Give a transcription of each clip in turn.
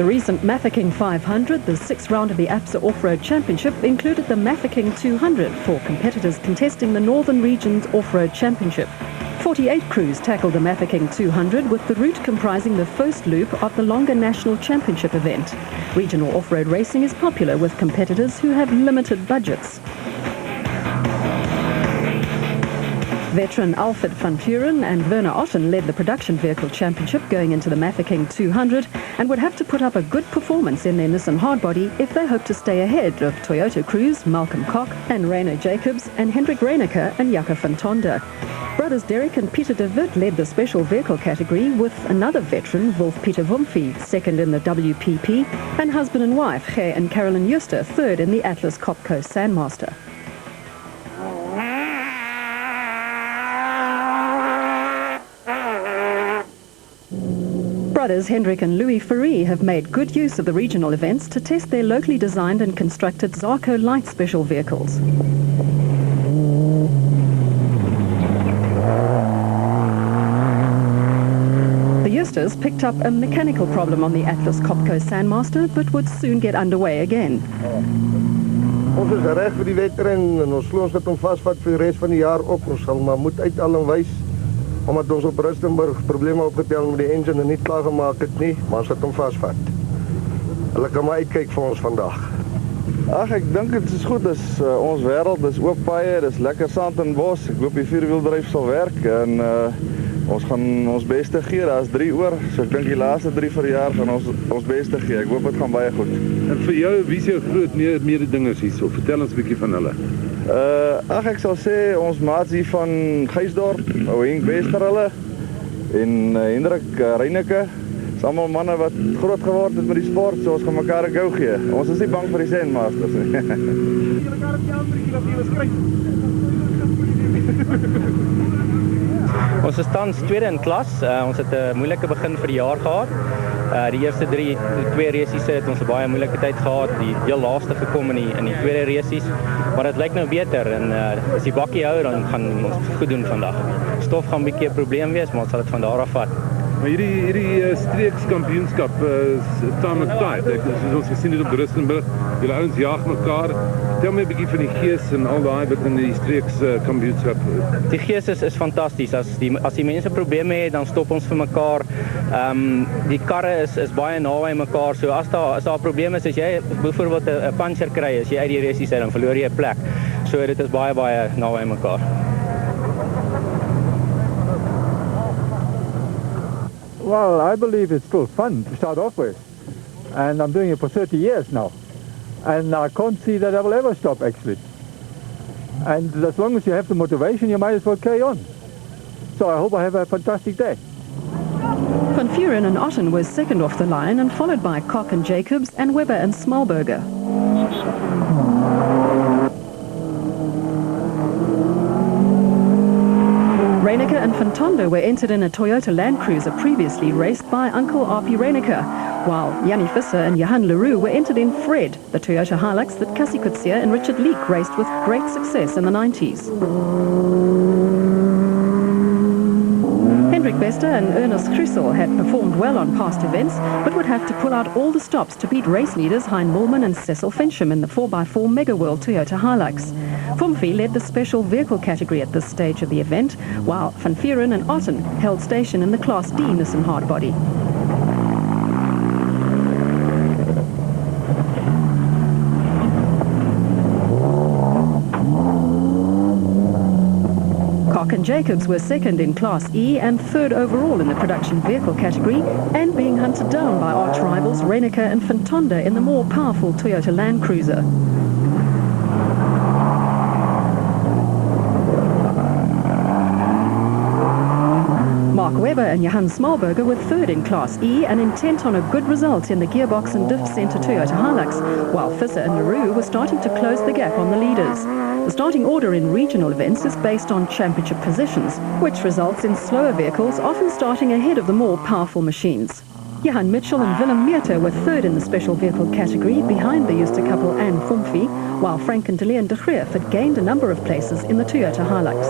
The recent Mafikeng 500, the sixth round of the APSA Off-Road Championship, included the Mafikeng 200 for competitors contesting the Northern Region's Off-Road Championship. 48 crews tackled the Mafikeng 200, with the route comprising the first loop of the longer national championship event. Regional off-road racing is popular with competitors who have limited budgets. Veteran Alfred van Vuren and Werner Otten led the production vehicle championship going into the Mafikeng 200 and would have to put up a good performance in their Nissan hardbody if they hope to stay ahead of Toyota crews Malcolm Koch and Reino Jacobs and Hendrik Reinicke and Jaco van Tonder. Brothers Derek and Peter de Wit led the special vehicle category, with another veteran, Wolf-Peter Wumphy, second in the WPP, and husband and wife, Gert and Carolyn Juster, third in the Atlas Copco Sandmaster. Brothers Hendrik and Louis Ferry have made good use of the regional events to test their locally designed and constructed Zarco light special vehicles. The Justers picked up a mechanical problem on the Atlas Copco Sandmaster, but would soon get underway again. Ons is reg vir die wedren en ons glo ons het hom vasvat vir die res van die jaar op. Ons sal maar moet uit al en wys, omdat ons op Rustenburg probleme opgetel met die engine en nie klaargemaak het nie, maar ons het hom vasvat. Hulle kan maar uitkyk vir ons vandag. Ag, ek dink dit is goed, ons wêreld, dis oop paaie, dis lekker sand en bos. Ek hoop die vierwieldryf sal werk en ons gaan ons beste gee. Daar's 3 oor, so ek dink die laaste 3 vir die jaar gaan ons beste gee. Ek hoop dit gaan baie goed. En vir jou, wie is jou groot mededingers hierso? Vertel ons 'n bietjie van hulle. Ag, ek sal sê ons maats hier van Gysdorp, ou Henk Bester hulle en Hendrik Reinicke. Dis almal manne wat groot geword het met die sport, so ons gaan mekaar 'n gou gee. Ons is nie bang vir die Sandmasters nie. Ons is tans tweede in klas. Ons het 'n moeilike begin vir die jaar gehad. Die eerste 2 resies het ons 'n baie moeilike tyd gehad. Die heel laaste gekom in die tweede resies. Maar dit lyk nou beter en as die bakkie hou, dan gaan ons goed doen vandag. Stof gaan 'n bietjie 'n probleem wees, maar ons sal dit van daar af vat. Maar hierdie streekskampioenskap is tamelik taai. Soos ons gesien het op Rustenburg, julle ouens jaag mekaar. Vertel my 'n bietjie van die gees en al daai wat in die streekskampioenskap. Die gees is fantasties. As die mense probleme het, dan stop ons vir mekaar. Die karre is baie naby mekaar. So as daar 'n probleem is, as jy byvoorbeeld 'n puncher kry, as jy uit die resies uit, dan verloor jy 'n plek. So dit is baie naby mekaar. Well, I believe it's still fun to start off with. And I'm doing it for 30 years now. And I can't see that I will ever stop, actually. And as long as you have the motivation, you might as well carry on. So I hope I have a fantastic day. Van Vuren and Otten was second off the line and followed by Koch and Jacobs and Webber and Smallberger. Reinicke and van Tonder were entered in a Toyota Land Cruiser previously raced by Uncle R.P. Reinicke, while Jannie Visser and Johan Leroux were entered in Fred, the Toyota Hilux that Cassie Coetzee and Richard Leek raced with great success in the 90s. Hendrik Bester and Ernest Crusoe had performed well on past events, but would have to pull out all the stops to beat race leaders Hein Mulman and Cecil Fincham in the 4x4 Mega World Toyota Hilux. Wumphy led the special vehicle category at this stage of the event, while Van Vuren and Otten held station in the Class D Nissan hardbody. Koch and Jacobs were second in Class E and third overall in the production vehicle category, and being hunted down by arch rivals Reinicke and van Tonder in the more powerful Toyota Land Cruiser. Mark Webber and Johan Smallberger were third in Class E and intent on a good result in the gearbox and diff center Toyota Hilux, while Visser and Leroux were starting to close the gap on the leaders. The starting order in regional events is based on championship positions, which results in slower vehicles often starting ahead of the more powerful machines. Johan Mitchell and Willem Meerter were third in the special vehicle category behind the Juster couple and Wumphy, while Frank and Deleen de Greef had gained a number of places in the Toyota Hilux.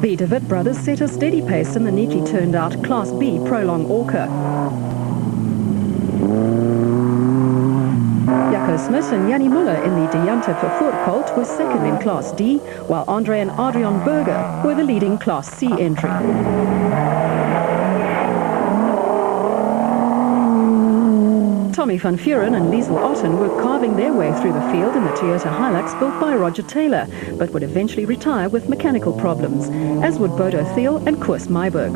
The de Wit brothers set a steady pace in the neatly turned out Class B Prolong Orca. Jaco Smith and Jannie Muller in the De Jante Vervoer Colt were second in Class D, while Andre and Adrian Berger were the leading Class C entry. Tommy van Vuren and Liesl Otten were carving their way through the field in the Toyota Hilux built by Roger Taylor, but would eventually retire with mechanical problems, as would Bodo Thiel and Koos Meiberg.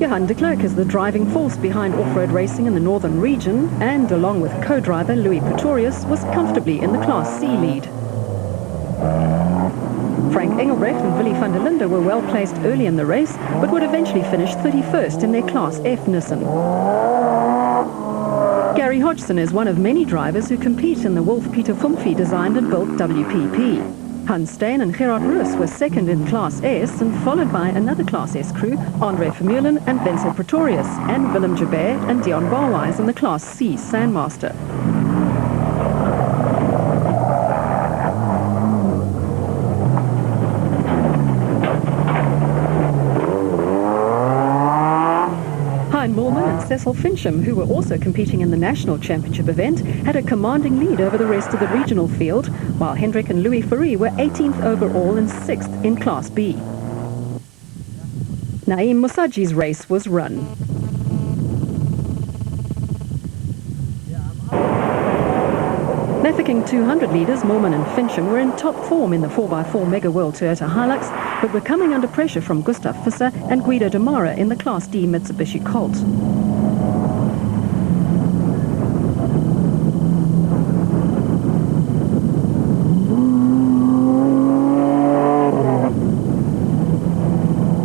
Johan de Klerk is the driving force behind off-road racing in the northern region, and along with co-driver Louis Pretorius was comfortably in the Class C lead. Frank Engelbrecht and Willy van der Linde were well placed early in the race, but would eventually finish 31st in their Class F Nissan. Gary Hodgson is one of many drivers who compete in the Wolf-Peter Fumfie designed and built WPP. Hans Steen and Gerard Roos were second in Class S and followed by another Class S crew, Andre Vermeulen and Wenzel Pretorius, and Willem Jabert and Dion Barwise in the Class C Sandmaster. Cecil Fincham, who were also competing in the national championship event, had a commanding lead over the rest of the regional field, while Hendrik and Louis Ferry were 18th overall and 6th in Class B. Naeem Musaji's race was run. Mafikeng 200 leaders Morman and Fincham were in top form in the 4x4 Mega World Toyota Hilux, but were coming under pressure from Gustav Visser and Guido de Mara in the Class D Mitsubishi Colt.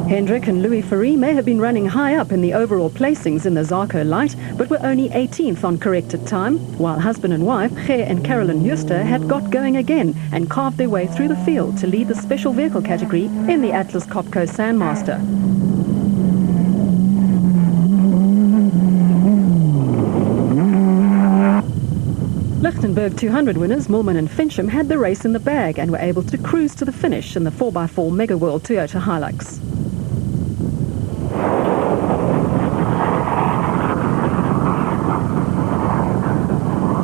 Hendrik and Louis Ferry may have been running high up in the overall placings in the Zarco Light, but were only 18th on corrected time, while husband and wife, Ger and Carolyn Huster, had got going again and carved their way through the field to lead the special vehicle category in the Atlas Copco Sandmaster. Lichtenberg 200 winners Morman and Fincham had the race in the bag and were able to cruise to the finish in the 4x4 Mega World Toyota Hilux.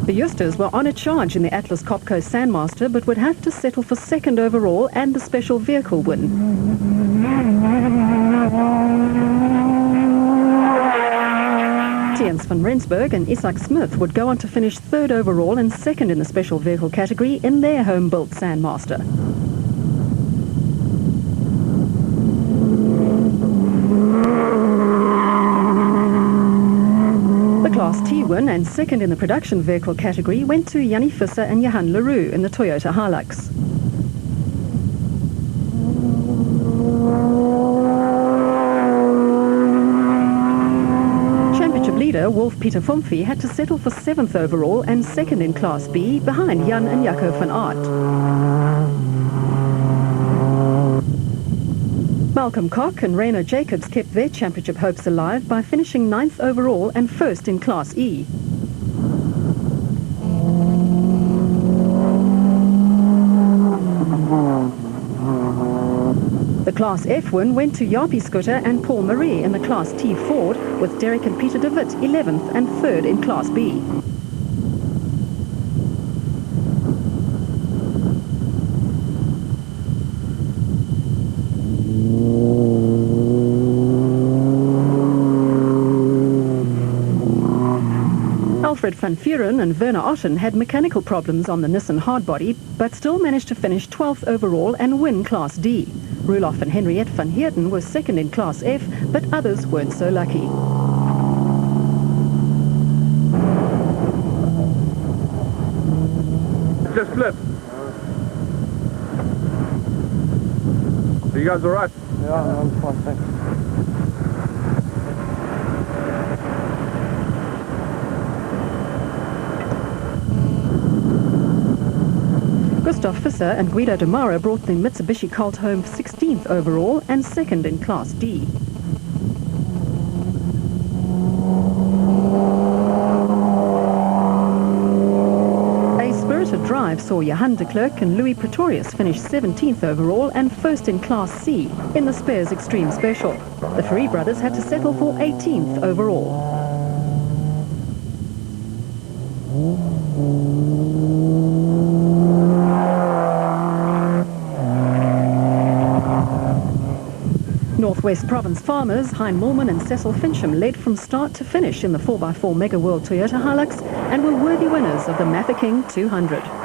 The Justers were on a charge in the Atlas Copco Sandmaster, but would have to settle for second overall and the special vehicle win. Tiens van Rensburg and Isaac Smith would go on to finish third overall and second in the special vehicle category in their home-built Sandmaster. Class T win and second in the production vehicle category went to Jannie Visser and Johan Leroux in the Toyota Hilux. Championship leader Wolf-Peter Fumfie had to settle for 7th overall and second in Class B behind Jan and Jaco van Aert. Malcolm Koch and Rainer Jacobs kept their championship hopes alive by finishing 9th overall and 1st in Class E. The Class F win went to Jaapie Scooter and Paul Marie in the Class T Ford, with Derek and Peter de Wit 11th and 3rd in Class B. Alfred van Vuren and Werner Otten had mechanical problems on the Nissan hardbody, but still managed to finish 12th overall and win Class D. Roelof and Henriette van Heerden were second in Class F, but others weren't so lucky. Just flip. You guys all right? Yeah, I'm fine, thanks. Gustav Visser and Guido de Mara brought the Mitsubishi Colt home 16th overall and second in Class D. A spirited drive 5 saw Johan de Klerk and Louis Pretorius finish 17th overall and first in Class C in the Spares Extreme Special. The Free brothers had to settle for 18th overall. Northwest Province farmers Hein Mulman and Cecil Fincham led from start to finish in the 4x4 Mega World Toyota Hilux and were worthy winners of the Mafikeng 200.